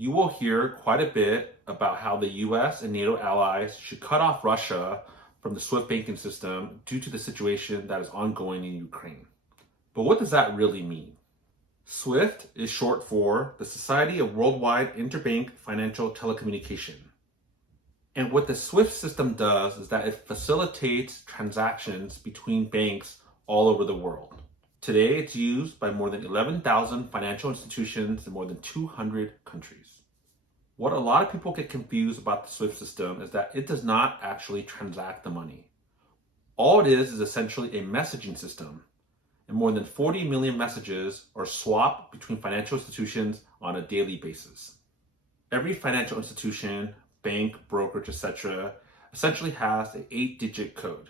You will hear quite a bit about how the US and NATO allies should cut off Russia from the SWIFT banking system due to the situation that is ongoing in Ukraine. But what does that really mean? SWIFT is short for the Society of Worldwide Interbank Financial Telecommunication. And what the SWIFT system does is that it facilitates transactions between banks all over the world. Today, it's used by more than 11,000 financial institutions in more than 200 countries. What a lot of people get confused about the SWIFT system is that it does not actually transact the money. All it is essentially a messaging system, and more than 40 million messages are swapped between financial institutions on a daily basis. Every financial institution, bank, brokerage, etc., essentially has an 8-digit code,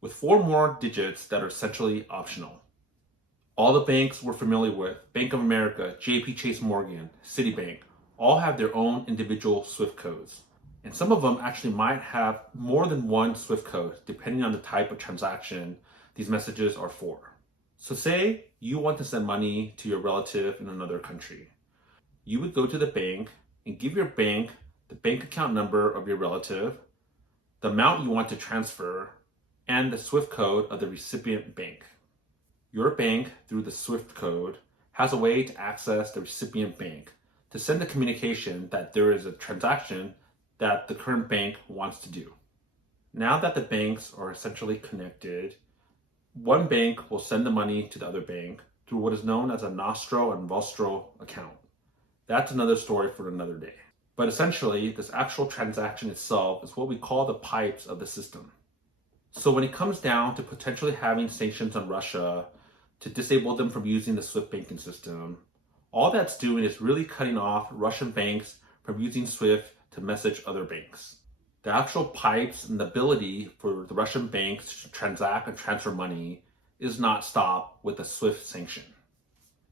with 4 more digits that are essentially optional. All the banks we're familiar with, Bank of America, JP Chase Morgan, Citibank, all have their own individual SWIFT codes. And some of them actually might have more than one SWIFT code, depending on the type of transaction these messages are for. So say you want to send money to your relative in another country. You would go to the bank and give your bank the bank account number of your relative, the amount you want to transfer, and the SWIFT code of the recipient bank. Your bank, through the SWIFT code, has a way to access the recipient bank to send the communication that there is a transaction that the current bank wants to do. Now that the banks are essentially connected, one bank will send the money to the other bank through what is known as a Nostro and Vostro account. That's another story for another day. But essentially, this actual transaction itself is what we call the pipes of the system. So when it comes down to potentially having sanctions on Russia to disable them from using the SWIFT banking system, all that's doing is really cutting off Russian banks from using SWIFT to message other banks. The actual pipes and the ability for the Russian banks to transact and transfer money is not stopped with the SWIFT sanction.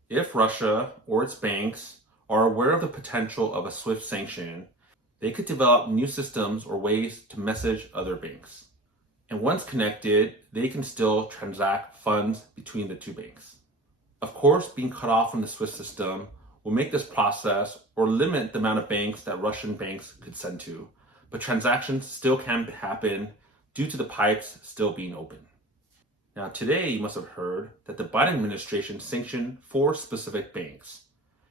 If Russia or its banks are aware of the potential of a SWIFT sanction, they could develop new systems or ways to message other banks. And once connected, they can still transact funds between the two banks. Of course, being cut off from the SWIFT system will make this process or limit the amount of banks that Russian banks could send to, but transactions still can happen due to the pipes still being open. Now, today you must have heard that the Biden administration sanctioned 4 specific banks.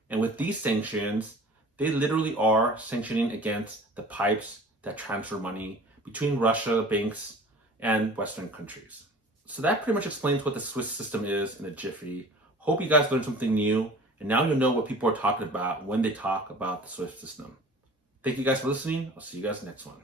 And with these sanctions, they literally are sanctioning against the pipes that transfer money between Russia banks and Western countries. So that pretty much explains what the SWIFT system is in a jiffy. Hope you guys learned something new, and now you'll know what people are talking about when they talk about the SWIFT system. Thank you guys for listening. I'll see you guys next one.